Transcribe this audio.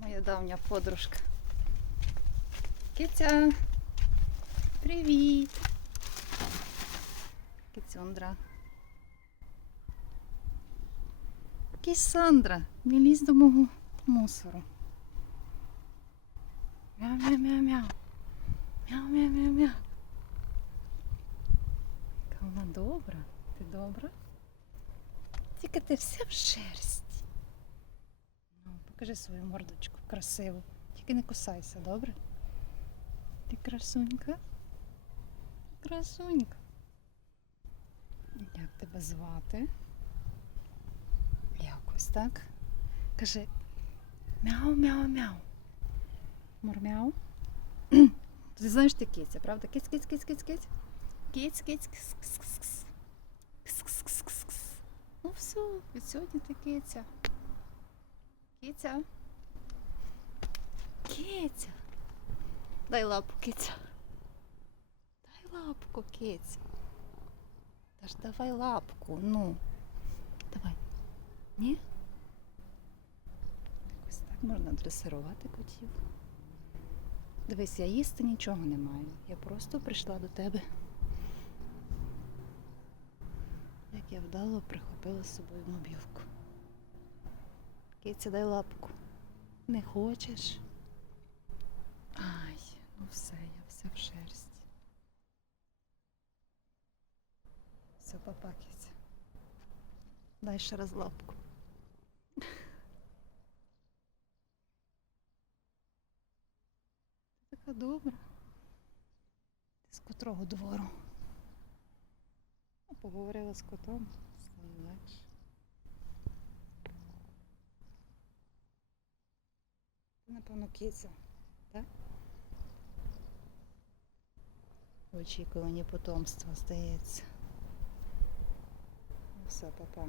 моя давня подружка. Киця, привіт. Кицюндра. Кісандра, не лізь до мого мусору. Мяу-мяу-мяу-мяу. Мяу-мяу-мяу-мяу. Яка вона добра. Ти добра? Тільки ти вся в шерсті. Покажи свою мордочку красиву. Тільки не кусайся, добре? Ти красунька. Красунька. Як тебе звати? Якось так. Кажи мяу-мяу-мяу. Мурмяу. Ти знаєш ти киця, правда? Киць, киць, киць, киць, киць. Киць, киць, кс, кс. Кс, кс, кс, кс, кс. Ну все, від сьогодні ти киця. Киця. Киця. Дай лапу, киця. Дай лапку, киця. Та ж давай лапку, ну. Давай. Ні? Ось так можна дресирувати котів. Дивись, я їсти нічого не маю. Я просто прийшла до тебе. Як я вдало прихопила з собою мобілку. Киця, дай лапку. Не хочеш? Ай, ну все, я вся в шерсті. Все, папа, киця. Дай ще раз лапку. Ти така добра. Ти з котрого двору? Ну, Поговорила з котом, стало легше. Напевно, киця, так? Очікування потомства, здається. Ну все, папа.